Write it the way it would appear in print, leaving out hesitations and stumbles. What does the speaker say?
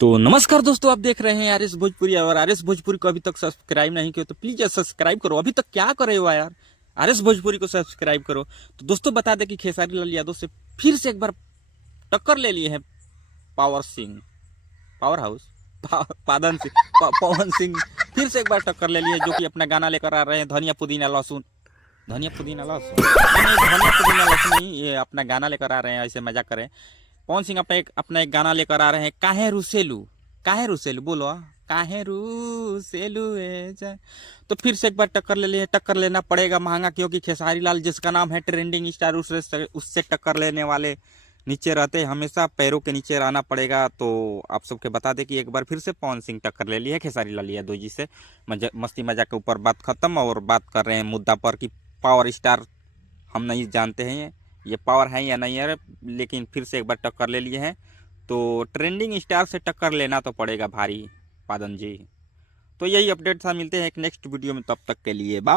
तो नमस्कार दोस्तों, आप देख रहे हैं आरएस भोजपुरी। और आरएस भोजपुरी को अभी तक सब्सक्राइब नहीं किया तो प्लीज सब्सक्राइब करो। अभी तक क्या कर रहे हो यार, आरएस भोजपुरी को सब्सक्राइब करो। तो दोस्तों बता दें कि खेसारी लाल यादव से फिर से एक बार टक्कर ले लिए हैं पावर सिंह, पावर हाउस, पादन सिंह, पवन सिंह फिर से एक बार टक्कर ले लिए, जो कि अपना गाना लेकर आ रहे हैं धनिया पुदीना लहसुन। धनिया पुदीना लहसुन नहीं, धनिया पुदीना लहसुन नहीं, ये अपना गाना लेकर आ रहे हैं, ऐसे मजाक करें। पवन सिंह अपना एक गाना लेकर आ रहे हैं, काहे रुसेलू, काहे रुसेलू बोलो, काहे रुसेलू ए जा। तो फिर से एक बार टक्कर ले लिए, टक्कर लेना पड़ेगा महंगा, क्योंकि खेसारी लाल जिसका नाम है ट्रेंडिंग स्टार, उससे टक्कर लेने वाले नीचे रहते, हमेशा पैरों के नीचे रहना पड़ेगा। तो आप सबके बता दें कि एक बार फिर से पवन सिंह टक्कर ले ली है खेसारी लाल यादव जी से। मस्ती मजाक के ऊपर बात खत्म, और बात कर रहे हैं मुद्दा पर कि पावर स्टार हम नहीं जानते हैं ये पावर है या नहीं है, लेकिन फिर से एक बार टक्कर ले लिए हैं। तो ट्रेंडिंग स्टार से टक्कर लेना तो पड़ेगा भारी, पादन जी। तो यही अपडेट था, मिलते हैं एक नेक्स्ट वीडियो में, तब तक के लिए बाय।